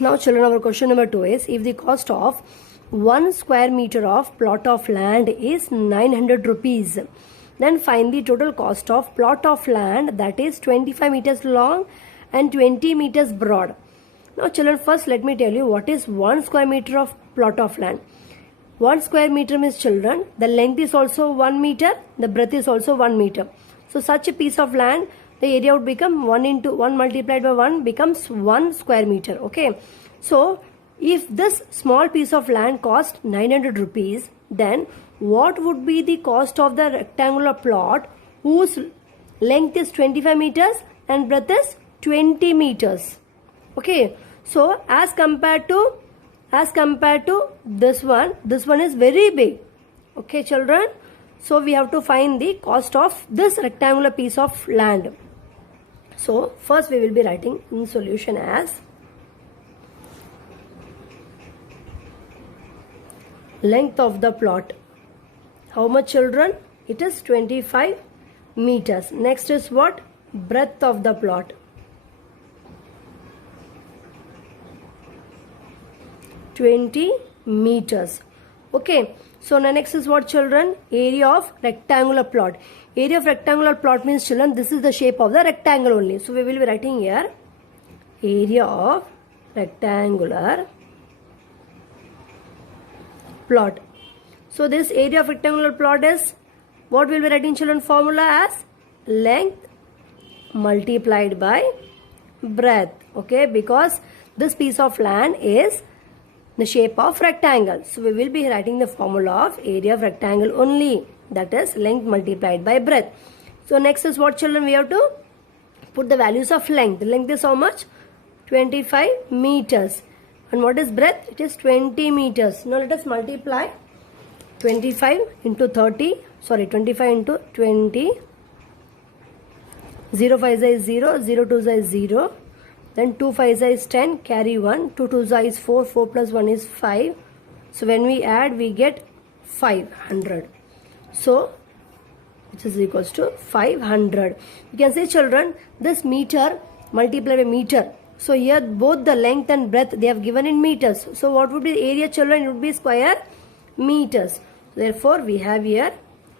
Now children, our question number 2 is, if the cost of 1 square meter of plot of land is 900 rupees, then find the total cost of plot of land that is 25 meters long and 20 meters broad. Now children, first let me tell you what is 1 square meter of plot of land. 1 square meter means, children, the length is also 1 meter, the breadth is also 1 meter. So such a piece of land, the area would become 1 into 1 multiplied by 1 becomes 1 square meter. Okay. So if this small piece of land cost 900 rupees, then what would be the cost of the rectangular plot whose length is 25 meters and breadth is 20 meters? Okay. So as compared to this one is very big. Okay children. So we have to find the cost of this rectangular piece of land. So first we will be writing in solution as length of the plot. How much children? It is 25 meters. Next is what? Breadth of the plot. (20 meters). Okay. So now next is what children? Area of rectangular plot. Area of rectangular plot means, children, this is the shape of the rectangle only. So we will be writing here area of rectangular plot. So this area of rectangular plot is what we will be writing, children? Formula as length multiplied by breadth. Okay, because this piece of land is the shape of rectangle. So we will be writing the formula of area of rectangle only, that is length multiplied by breadth. So next is what children? We have to put the values of length. The length is how much? 25 meters. And what is breadth? It is 20 meters. Now let us multiply 25 into 30. Sorry, 25 into 20. 0 5 is 0. 0 2 is 0. Then 2 5 is 10. Carry 1. 2 2 is 4. 4 plus 1 is 5. So when we add, we get 500. So which is equals to 500. You can say, children, this meter multiplied by meter. So here both the length and breadth they have given in meters. So what would be the area, children? It would be square meters. Therefore we have here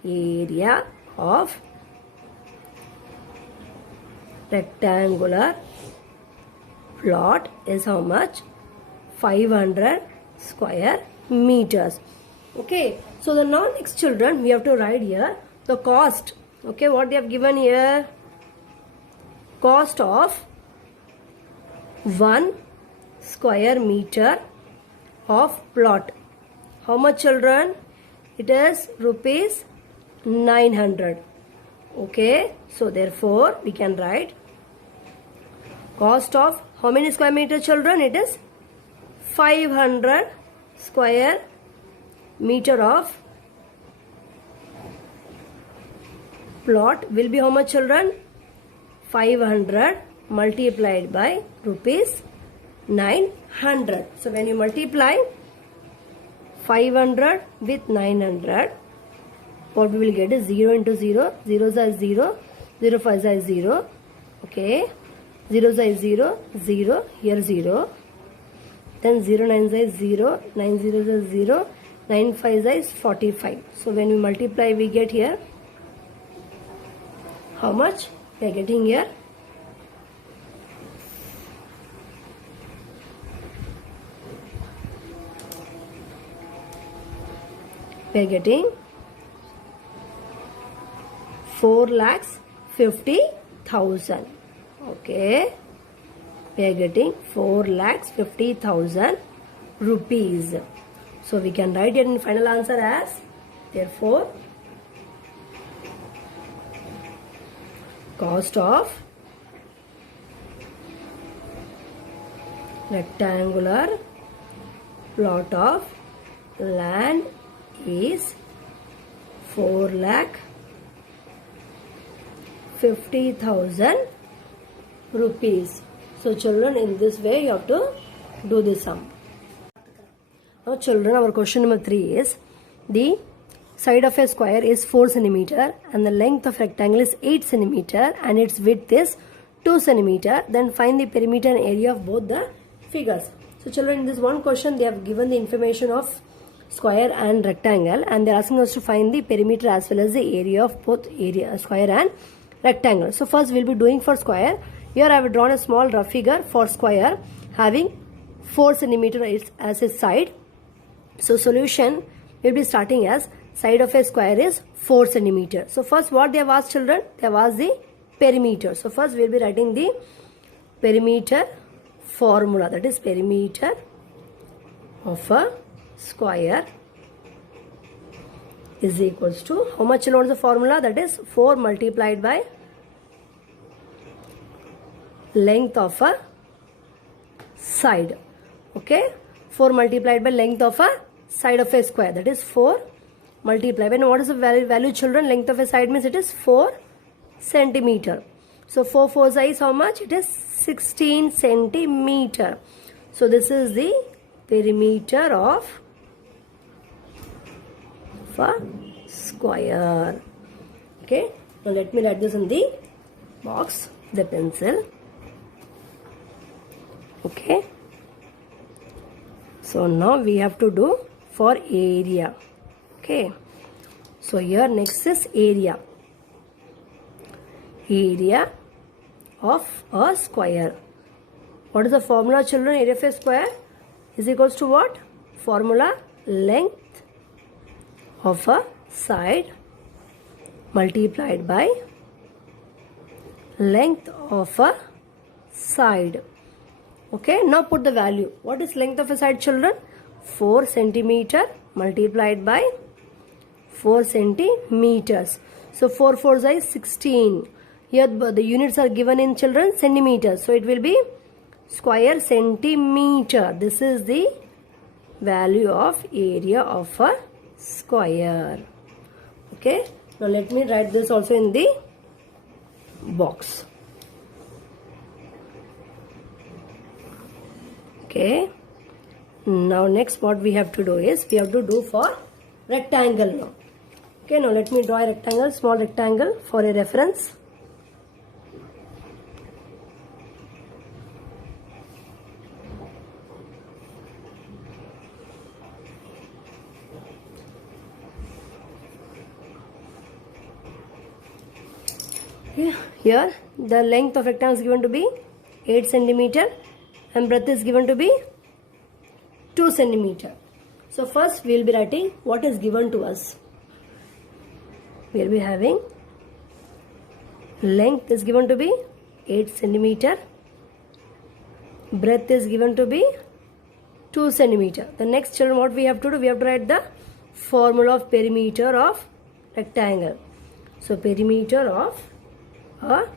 area of rectangular plot is how much? 500 square meters. Okay. So the now next, children, we have to write here the cost. Okay, what they have given here? Cost of 1 square meter of plot. How much, children? It is rupees 900. Okay. So therefore we can write cost of how many square meter, children? It is 500 square meter of plot will be how much, children? 500 multiplied by rupees 900. So when you multiply 500 with 900, what we will get is 0 into 0. 0 is 0. 0 5 is 0. Okay. 0 is 0. 0. Here 0. Then 0 9 is 0. 9 0 is 0. 9 5 is 45. So when we multiply, we get here how much? We are getting here we are getting 4,50,000. Okay, we are getting 4,50,000 rupees. So we can write it in final answer as, therefore, cost of rectangular plot of land is 4,50,000 rupees. So children, in this way you have to do the sum. Now children, our question number 3 is, the side of a square is 4 cm and the length of rectangle is 8 cm and its width is 2 cm. Then find the perimeter and area of both the figures. So children, in this one question, they have given the information of square and rectangle, and they are asking us to find the perimeter as well as the area of both area square and rectangle. So first we will be doing for square. Here I have drawn a small rough figure for square having 4 centimeter as its side. So solution will be starting as side of a square is 4 centimeter. So first what they have asked children? They have asked the perimeter. So first we will be writing the perimeter formula, that is perimeter of a square is equals to how much children? The formula, that is 4 multiplied by length of a side. Okay, 4 multiplied by length of a side of a square, that is 4 multiplied. And what is the value children? Length of a side means it is 4 centimeter. So 4 4 is how much? It is 16 centimeter. So this is the perimeter of a square. Okay, now let me write this in the box with the pencil. Okay, so now we have to do for area. Okay, so here next is area. Area of a square. What is the formula children? Area of a square is equals to what? Formula length of a side multiplied by length of a side. Okay, now put the value. What is length of a side children? 4 centimeter multiplied by 4 centimeters. So 4 4 is 16. Here the units are given in children centimeters. So it will be square centimeter. This is the value of area of a square. Okay, now let me write this also in the box. Okay, now next what we have to do is we have to do for rectangle now. Okay, now let me draw a rectangle, small rectangle for a reference. Here the length of rectangle is given to be 8 centimeter and breadth is given to be 2 centimeter. So first we will be writing what is given to us. We will be having length is given to be 8 centimeter, breadth is given to be 2 centimeter. The next children what we have to do? We have to write the formula of perimeter of rectangle. So perimeter of a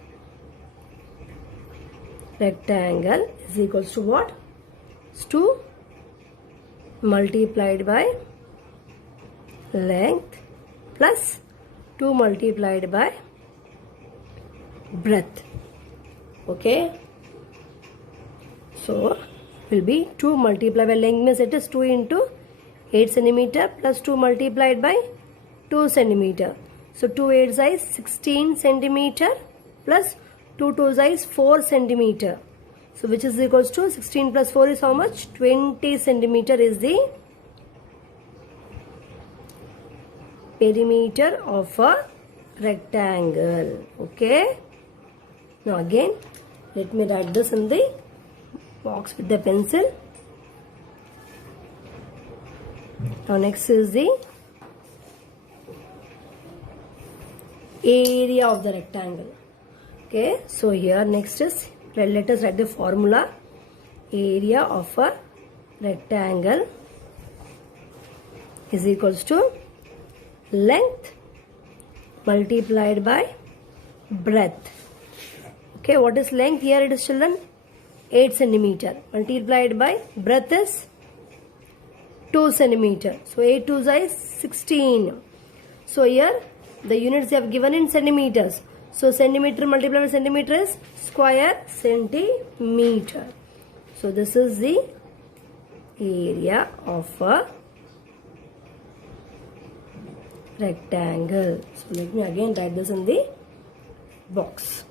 rectangle is equals to what? It's 2 multiplied by length plus 2 multiplied by breadth. Okay, so will be 2 multiplied by length means it is 2 into 8 centimeter plus 2 multiplied by 2 centimeter. So 2 8 is 16 centimeter plus 2 2 is 4 centimeter. So which is equals to 16 plus 4 is how much? 20 centimeter is the perimeter of a rectangle. Okay, now again let me write this in the box with the pencil. Now next is the area of the rectangle. Okay, so here next is let us write the formula. Area of a rectangle is equals to length multiplied by breadth. Okay, what is length? Here it is children 8 centimeter multiplied by breadth is 2 centimeter. So 8 2 is 16. So here the units they have given in centimeters. So centimeter multiplied by centimeter is square centimeter. So this is the area of a rectangle. So let me again write this in the box.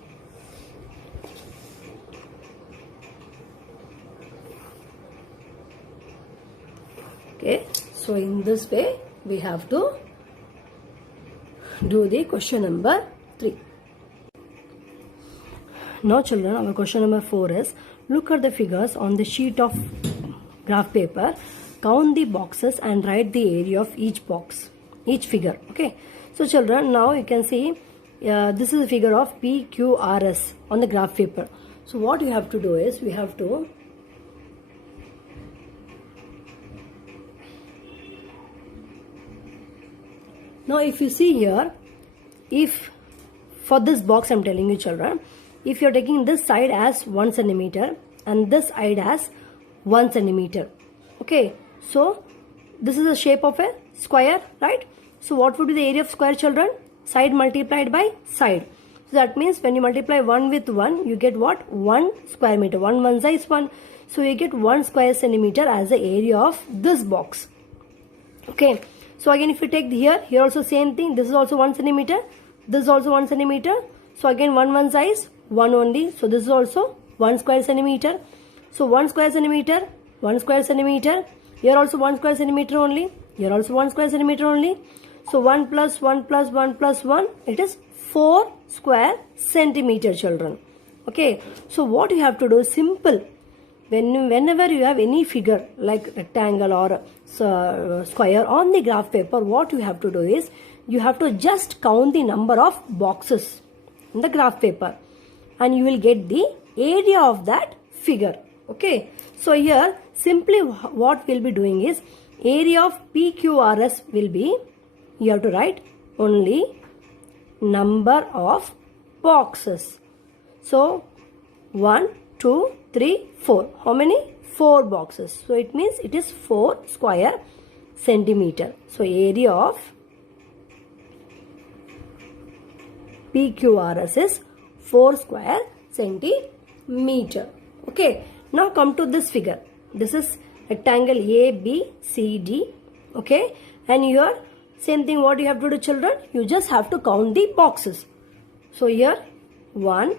Okay, so in this way we have to do the question number 3. Now children, our question number 4 is, look at the figures on the sheet of graph paper, count the boxes and write the area of each box, each figure. Okay, so children, now you can see this is a figure of PQRS on the graph paper. So what you have to do is, we have to now if you see here, if for this box I'm telling you children, if you're taking this side as 1 centimeter and this side as 1 centimeter, okay, so this is the shape of a square, right? So what would be the area of square children? Side multiplied by side. So that means when you multiply 1 with 1, you get what? 1 square meter. 1 1 is 1. So you get 1 square centimeter as the area of this box. Okay. So again, if you take here also same thing. This is also 1 centimeter. This is also 1 centimeter. So again 1 1 is 1 only. So this is also 1 square centimeter. So 1 square centimeter, 1 square centimeter. Here also 1 square centimeter only. Here also 1 square centimeter only. So 1 plus 1 plus 1 plus 1, it is 4 square centimeter children. Okay. So what you have to do is simple. Whenever you have any figure like rectangle or square on the graph paper, what you have to do is, you have to just count the number of boxes in the graph paper and you will get the area of that figure. Okay. So here simply what we'll be doing is, area of PQRS will be, you have to write only number of boxes. So 1, 2, 3, 4. How many? 4 boxes. So it means it is 4 square centimeter. So area of PQRS is 4 square centimeter. Okay. Now come to this figure. This is rectangle ABCD. Okay. And here same thing what you have to do children. You just have to count the boxes. So here 1,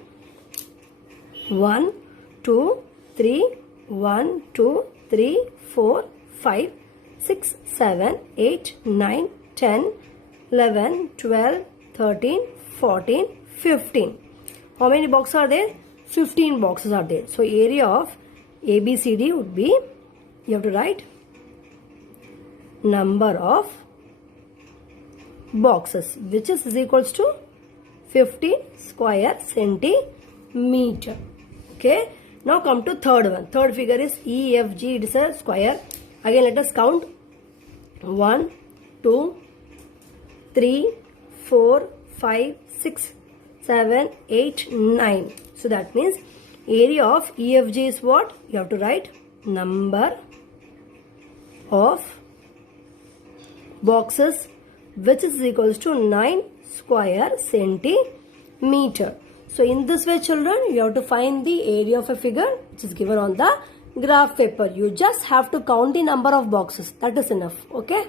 1, 2, 3, 1, 2, 3, 4, 5, 6, 7, 8, 9, 10, 11, 12, 13, 14, 15. How many boxes are there? 15 boxes are there. So area of ABCD would be, you have to write number of boxes, which is equals to 50 square centimeter. Okay. Now come to third one. Third figure is EFG. It is a square. Again let us count. 1, 2, 3, 4, 5, 6, 7, 8, 9. So that means area of EFG is what? You have to write number of boxes, which is equals to 9 square centimeter. So in this way children, you have to find the area of a figure which is given on the graph paper. You just have to count the number of boxes. That is enough. Okay.